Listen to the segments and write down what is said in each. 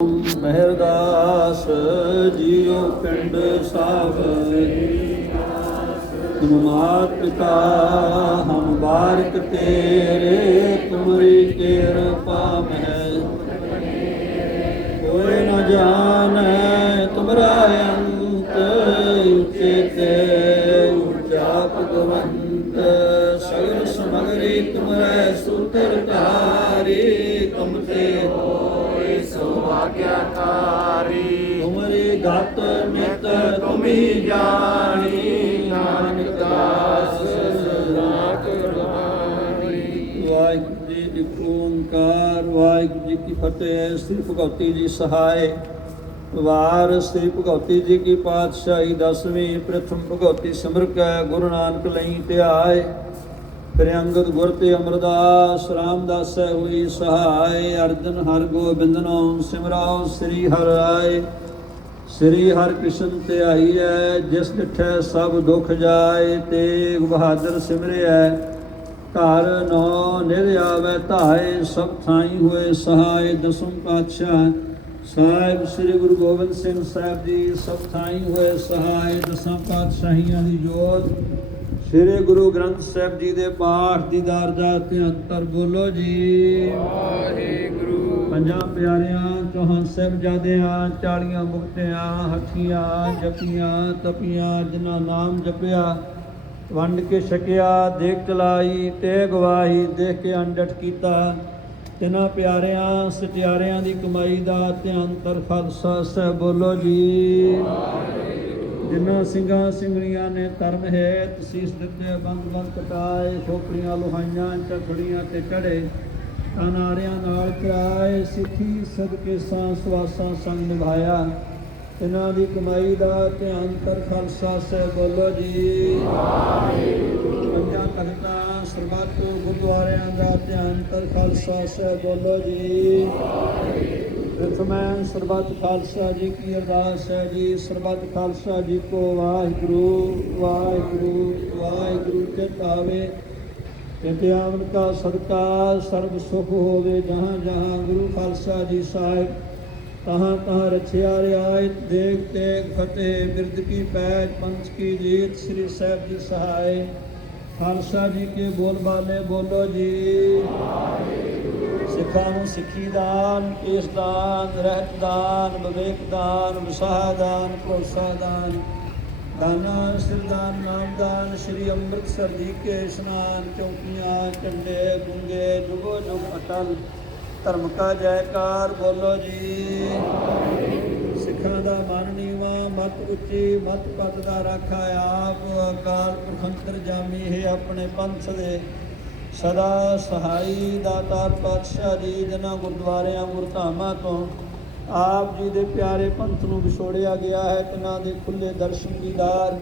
ਮਹਿਰਦਾਸ ਜੀਉ ਪਿੰਡ ਸਾਹਿਬ। ਤੁਮ ਮਾਤ ਪਿਤਾ, ਹਮ ਬਾਰਿਕ ਤੇਰੇ, ਤੁਮਰੀ ਕਿਰਪਾ ਮਹਿ। ਕੋਈ ਨ ਜਾਣੈ ਤੁਮਰਾ ਅੰਤ ਉਚੇਤੇ ਉਚਾ ਭਗਵੰਤ। ਸਗਲ ਸਮਗਰੀ ਤੁਮਰੇ ਸੂਤਰ ਧਾਰੀ, ਤੁਮ ਤੇ ਹੋਏ ਆਗਿਆਕਾਰੀ। ਤੁਮਰੀ ਗਤ ਨਿਤ ਤੁਮੀ ਜਾਣੀ ਨਾਨਕ ਦਾਸ ਸਦਾ ਵਾਹਿਗੁਰੂ ਜੀ ਇੱਕ ਓੰਕਾਰ ਵਾਹਿਗੁਰੂ ਜੀ ਕੀ ਫਤਿਹ। ਸ੍ਰੀ ਭਗਵਤੀ ਜੀ ਸਹਾਇ। ਵਾਰ ਸ੍ਰੀ ਭਗਵਤੀ ਜੀ ਕੀ ਪਾਤਸ਼ਾਹੀ ਦਸਵੀਂ ਪ੍ਰਥਮ ਭਗਵਤੀ ਸਿਮਰਕੈ ਗੁਰੂ ਨਾਨਕ ਲਈ ਧਿਆਏ। ਫਿਰ ਅੰਗਦ ਗੁਰ ਤੇ ਅਮਰਦਾਸ, ਰਾਮਦਾਸੈ ਹੋਈ ਸਹਾਇ, ਅਰਜਨ ਹਰ ਗੋਬਿੰਦਨੋ ਸਿਮਰਾਓ ਸ੍ਰੀ ਹਰਿ ਰਾਏ ਸ੍ਰੀ ਹਰਿ ਕ੍ਰਿਸ਼ਨ ਧਿਆਈਐ ਜਿਸ ਡਿਠੈ ਸਭ ਦੁਖ ਜਾਏ, ਤੇਗ ਬਹਾਦਰ ਸਿਮਰਿਐ। ਘਰ ਨੋ ਨਿਰ ਆਵੈ ਧਾਏ, ਸਭ ਥਾਈ ਹੋਏ ਸਹਾਇ ਦਸਮ ਪਾਤਸ਼ਾਹ। ਸਾਹਿਬ ਸ੍ਰੀ ਗੁਰੂ ਗੋਬਿੰਦ ਸਿੰਘ ਸਾਹਿਬ ਜੀ, ਸਭ ਥਾਈ ਹੋਏ ਸਹਾਇ ਦਸਾਂ ਪਾਤਸ਼ਾਹੀਆਂ ਦੀ ਜੋਤ। ਸ੍ਰੀ ਗੁਰੂ ਗ੍ਰੰਥ ਸਾਹਿਬ ਜੀ ਦੇ ਪਾਠ ਦੀ ਦਾਰਜਾ ਤੇ ਅੰਤਰ ਬੋਲੋ ਜੀ। ਵਾਹਿਗੁਰੂ। ਪੰਜਾਂ ਪਿਆਰਿਆਂ ਚੌਹਾਂ ਸਾਹਿਬਜ਼ਾਦਿਆਂ ਚਾਲੀਆਂ ਮੁਕਤਿਆਂ ਹੱਥੀਆਂ ਜਪੀਆਂ ਤਪੀਆਂ ਜਿਨ੍ਹਾਂ ਨਾਮ ਜਪਿਆ ਵੰਡ ਕੇ ਛਕਿਆ ਦੇਖ ਚਲਾਈ ਤੇ ਗਵਾਹੀ ਦੇਖ ਕੇ ਅੰਡਟ ਕੀਤਾ। ਤਿਨਾਂ ਪਿਆਰਿਆਂ ਸਤਿਆਰਿਆਂ ਦੀ ਕਮਾਈ ਦਾ ਧਿਆਨ ਤਰ ਖਾਲਸਾ ਸਹਿ ਬੋਲੋ ਜੀ। ਜਿਨ੍ਹਾਂ ਸਿੰਘਾਂ ਸਿੰਘਣੀਆਂ ਨੇ ਧਰਮ ਹੈ ਤਸੀਸ ਦਿੱਤੇ ਬੰਦ ਬੰਦ ਕਟਾਏ ਖੋਪੜੀਆਂ ਲੋਹਾਈਆਂ ਚਖੜੀਆਂ ਤੇ ਚੜੇ ਅਨਾਰਿਆਂ ਨਾਲ ਕਰਾਏ ਸਿੱਖੀ ਸਦਕੇ ਸਾਂ ਸਵਾਸਾਂ ਸੰਗ ਨਿਭਾਇਆ। ਇਹਨਾਂ ਦੀ ਕਮਾਈ ਦਾ ਧਿਆਨ ਕਰ ਖਾਲਸਾ ਸਹਿ ਬੋਲੋ ਜੀ। ਪੰਜਾਂ ਤਖਤਾਂ ਸਰਬੱਤ ਗੁਰਦੁਆਰਿਆਂ ਦਾ ਧਿਆਨ ਕਰ ਖਾਲਸਾ ਸਹਿ ਬੋਲੋ ਜੀ। ਪ੍ਰਥਮੈ ਸਰਬੱਤ ਖਾਲਸਾ ਜੀ ਕੀ ਅਰਦਾਸ ਹੈ ਜੀ, ਸਰਬੱਤ ਖਾਲਸਾ ਜੀ ਕੋ ਵਾਹਿਗੁਰੂ ਵਾਹਿਗੁਰੂ ਵਾਹਿਗੁਰੂ ਚਿਤ ਆਵੇ ਤੇ ਆਮਨ ਕਾ ਸਦਕਾ ਸਰਬ ਸੁਖ ਹੋਵੇ ਜਹਾਂ ਜਹਾਂ ਗੁਰੂ ਖਾਲਸਾ ਜੀ ਸਾਹਿਬ। ਤਹਾਂ ਤਹਾਂ ਰਛਿਆ ਰਿਆਇਤ, ਦੇਖ ਤੇਗ ਫਤਿਹ ਬਿਰਦ ਕੀ ਪੈਜ ਪੰਚ ਕੀ ਜੀਤ, ਸ੍ਰੀ ਸਾਹਿਬ ਜੀ ਸਹਾਇ ਖਾਲਸਾ ਜੀ ਕੇ ਬੋਲ ਬਾਲੇ ਬੋਲੋ ਜੀ। ਸਿੱਖਾਂ ਨੂੰ ਸਿੱਖੀ ਦਾਨ, ਕੇਸ ਦਾਨ, ਰਹਿਤ ਦਾਨ, ਵਿਵੇਕ ਦਾਨ ਵਿਸਾਹ ਦਾਨ, ਭਰੋਸਾ ਦਾਨ। ਦਾਨਾ ਸਿਰਦਾਨ ਨਾਮਦਾਨ ਸ੍ਰੀ ਅੰਮ੍ਰਿਤਸਰ ਜੀ ਕੇ ਇਸ਼ਨਾਨ, ਚੌਕੀਆਂ, ਝੰਡੇ, ਗੁੰਗੇ, ਜੁਗੋ ਜੁਗ ਅਟਲ। ਧਰਮ ਕਾ ਜੈਕਾਰ, ਬੋਲੋ ਜੀ। ਸਿੱਖਾਂ ਦਾ ਮਨ ਨੀਵਾ, ਮਤ ਉੱਚੀ, ਮਤ ਪਤ ਦਾ ਰਾਖਾ ਆਪ। ਅਕਾਲ ਪੁਰਖੰਤਰ ਜਾਮੀ ਹੈ ਆਪਣੇ ਪੰਥ ਦੇ। ਸਦਾ ਸਹਾਈ ਦਾਤਾਰ ਪਾਤਸ਼ਾਹ ਜੀ, ਜਿਨ੍ਹਾਂ ਗੁਰਦੁਆਰਿਆਂ, ਗੁਰਧਾਮਾਂ ਤੋਂ ਆਪ ਜੀ ਦੇ ਪਿਆਰੇ ਪੰਥ ਨੂੰ ਵਿਛੋੜਿਆ ਗਿਆ ਹੈ, ਤਿਨਾਂ ਦੇ ਖੁੱਲੇ ਦਰਸ਼ਨ ਦੀਦਾਰ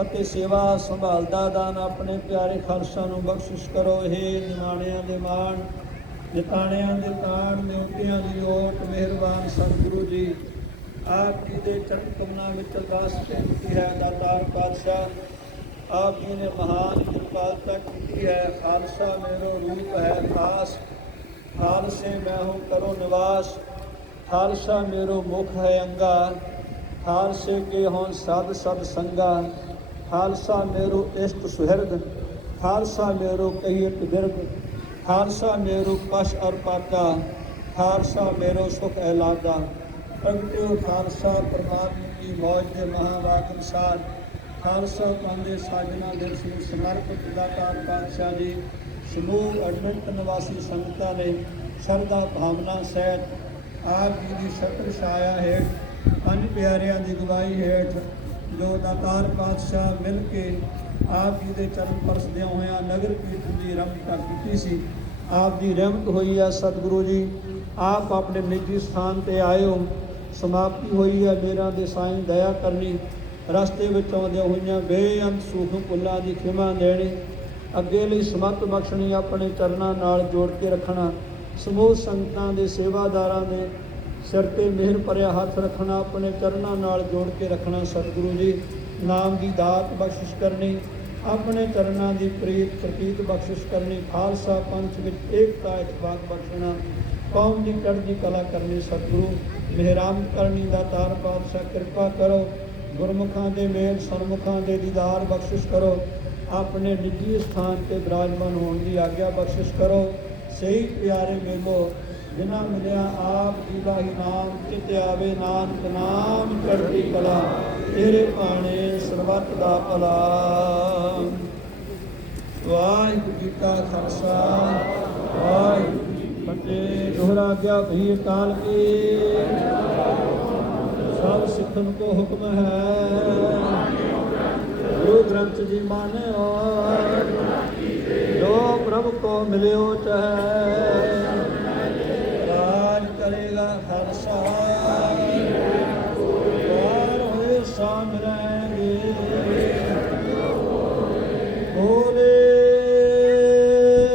ਅਤੇ ਸੇਵਾ ਸੰਭਾਲਦਾ ਦਾਨ ਆਪਣੇ ਪਿਆਰੇ ਖਾਲਸਾ ਨੂੰ ਬਖਸ਼ਿਸ਼ ਕਰੋ। ਇਹ ਨਿਮਾਣਿਆਂ ਦੇ ਮਾਣ, ਨਿਤਾਣਿਆਂ ਦੇ ਤਾਣ, ਨਿਉਤਿਆਂ ਦੀ ਓਟ ਮਿਹਰਬਾਨ ਸਤਿਗੁਰੂ ਜੀ। ਆਪ ਜੀ ਦੇ ਚਰਨ ਕਮਲਾਂ ਵਿੱਚ ਅਰਦਾਸ ਬੇਨਤੀ ਹੈ ਦਾਤਾਰ ਪਾਤਸ਼ਾਹ ਆਪ ਜੀ ਨੇ ਮਹਾਨ ਕਿਰਪਾਲਤਾ ਕੀਤੀ ਹੈ। ਖਾਲਸਾ ਮੇਰੋ ਰੂਪ ਹੈ ਖਾਸ। ਖਾਲਸੇ ਮੈਂ ਹੂੰ ਕਰੋ ਨਿਵਾਸ। ਖਾਲਸਾ ਮੇਰੋ ਮੁਖ ਹੈ ਅੰਗਾ ਖਾਲਸੇ ਕੇ ਹੋਂ ਸਦ ਸਦ ਸੰਗਾ। ਖਾਲਸਾ ਮੇਰੋ ਇਸ਼ਟ ਸੁਹਿਰਦ। ਖਾਲਸਾ ਮੇਰੋ ਕਹੀਏ ਬਿਰਗ ਖਾਲਸਾ ਮੇਰੋ ਪਸ਼ ਅਰ ਪਾਕਾ। ਖਾਲਸਾ ਮੇਰੋ ਸੁਖ ਐਲਾਦਾ ਪ੍ਰਗਟਿਓ ਖਾਲਸਾ, ਪਰਮਾਤਮਾ ਕੀ ਮੌਜ ਦੇ ਮਹਾਵਾਕ ਅਨਸਾਰ ਖਾਲਸਾ ਦੇ ਸਾਜਣਾ ਦੇ ਸਿੰਘ ਸਮਰਪਿਤ ਦਾਤਾਰ ਪਾਤਸ਼ਾਹ ਜੀ, ਸਮੂਹ ਅਡਮਿੰਟ ਨਿਵਾਸੀ ਸੰਗਤਾਂ ਨੇ ਸ਼ਰਧਾ ਭਾਵਨਾ ਸਹਿਤ ਆਪ ਜੀ ਦੀ ਛਤਰ ਛਾਇਆ ਹੇਠ, ਪੰਜ ਪਿਆਰਿਆਂ ਦੀ ਗਵਾਹੀ ਹੇਠ ਜੋ ਦਾਤਾਰ ਪਾਤਸ਼ਾਹ ਮਿਲ ਕੇ ਆਪ ਜੀ ਦੇ ਚਰਨ ਪਰਸਦਿਆਂ ਹੋਇਆਂ ਨਗਰ ਕੀਰਤਨ ਦੀ ਰਮਤਾ ਕੀਤੀ ਸੀ, ਆਪ ਦੀ ਰਹਿਮਤ ਹੋਈ ਆ ਸਤਿਗੁਰੂ ਜੀ। ਆਪ ਆਪਣੇ ਨਿੱਜੀ ਸਥਾਨ ਤੇ ਆਇਓ, ਸਮਾਪਤੀ ਹੋਈ ਆ ਮੇਰਾ ਦੇ ਸਾਈਂ ਦਇਆ ਕਰਨੀ। ਰਸਤੇ ਵਿੱਚ ਆਉਂਦਿਆਂ ਹੋਈਆਂ ਬੇਅੰਤ ਸੁਖ ਪੁੱਲਾਂ ਦੀ ਖਿਮਾ ਦੇਣੀ, ਅੱਗੇ ਲਈ ਸਮਤ ਬਖਸ਼ਣੀ, ਆਪਣੇ ਚਰਨਾਂ ਨਾਲ ਜੋੜ ਕੇ ਰੱਖਣਾ, ਸਮੂਹ ਸੰਗਤਾਂ ਦੇ ਸੇਵਾਦਾਰਾਂ ਦੇ ਸਿਰ ਤੇ ਮਿਹਰ ਭਰਿਆ ਹੱਥ ਰੱਖਣਾ, ਆਪਣੇ ਚਰਨਾਂ ਨਾਲ ਜੋੜ ਕੇ ਰੱਖਣਾ ਸਤਿਗੁਰੂ ਜੀ, ਨਾਮ ਦੀ ਦਾਤ ਬਖਸ਼ਿਸ਼ ਕਰਨੀ, ਆਪਣੇ ਚਰਨਾਂ ਦੀ ਪ੍ਰੀਤ ਪ੍ਰਤੀਤ ਬਖਸ਼ਿਸ਼ ਕਰਨੀ, ਖਾਲਸਾ ਪੰਥ ਵਿੱਚ ਏਕਤਾ ਇਤਫਾਕ ਬਖਸ਼ਣਾ, ਕੌਮ ਦੀ ਚੜ੍ਹਦੀ ਕਲਾ ਕਰਨੀ ਸਤਿਗੁਰੂ, ਮਿਹਰਾਮ ਕਰਨੀ ਦਾ ਤਾਰ ਪਾਤਸ਼ਾਹ ਕਿਰਪਾ ਕਰੋ ਗੁਰਮੁਖਾਂ ਦੇ ਮੇਲ ਸਨਮੁਖਾਂ ਦੇ ਦੀਦਾਰ, ਬਖਸ਼ਿਸ਼ ਕਰੋ। ਆਪਣੇ ਨਿੱਜੀ ਸਥਾਨ ਤੇ ਬਿਰਾਜਮਾਨ ਹੋਣ ਦੀ ਆਗਿਆ ਬਖਸ਼ਿਸ਼ ਕਰੋ। ਸਹੀ ਪਿਆਰੇ ਮੇਲੋ ਜਿਨ੍ਹਾਂ ਮਿਲਿਆ ਆਪ ਜੀ ਦਾ ਹੀ ਨਾਮ, ਚਿਤ ਆਵੇ ਨਾਨਕ ਨਾਮ, ਚੜ੍ਹਦੀ ਕਲਾ, ਤੇਰੇ ਭਾਣੇ ਸਰਬੱਤ ਦਾ ਭਲਾ। ਵਾਹਿਗੁਰੂ ਜੀ ਕਾ ਖਾਲਸਾ, ਵਾਹਿਗੁਰੂ ਜੀ ਫਤਿਹ। ਦੋਹਰਾ ਗਿਆ ਭਈ ਅਕਾਲ ਕੀ? ਸਭ ਸਿੱਖਣ ਕੋ ਹੁਕਮ ਹੈ। ਗੁਰੂ ਗ੍ਰੰਥ ਜੀ ਮਾਨਿਓ, ਜੋ ਪ੍ਰਭ ਕੋ ਮਿਲਿਓ ਚਹੈ। ਰਾਜ ਕਰੇਗਾ ਹਰ ਸਾਈ ਕਾਰ